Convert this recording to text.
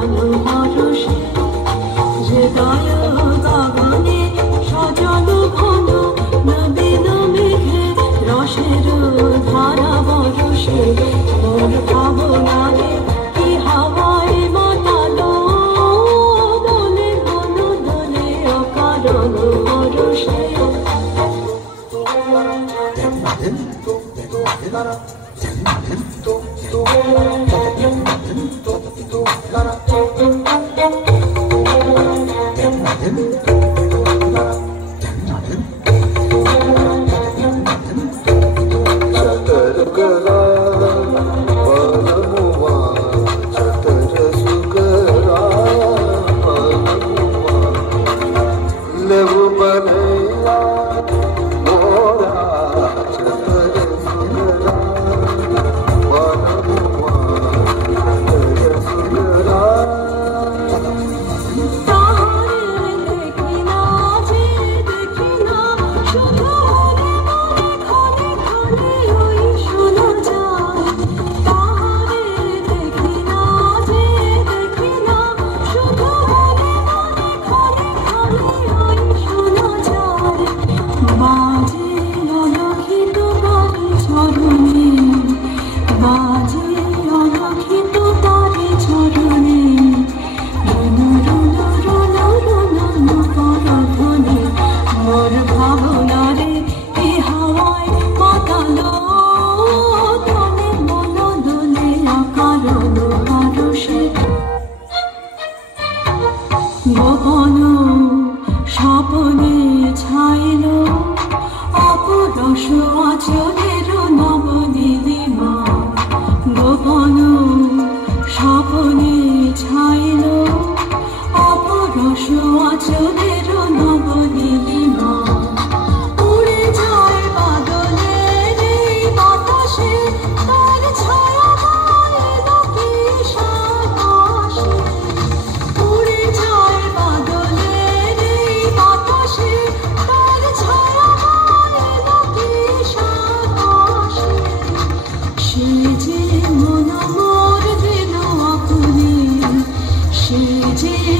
ভালো পরশে হৃদয় গগনে সজল ঘন নবীন মেঘে রসের ধারা বরষে মোর ভাবনারে কি হাওয়ায় মাতালো দোলে মন দোলে অকারণ পরশে গোপন স্বপনে ছাইল অপরস আচরের নবনীলিমা গোপন স্বপনে ছাইল অপরস আচরের নবনীলিমা উড়ে যায় বাদলের এই বাতাসে তার ছায়া সে যে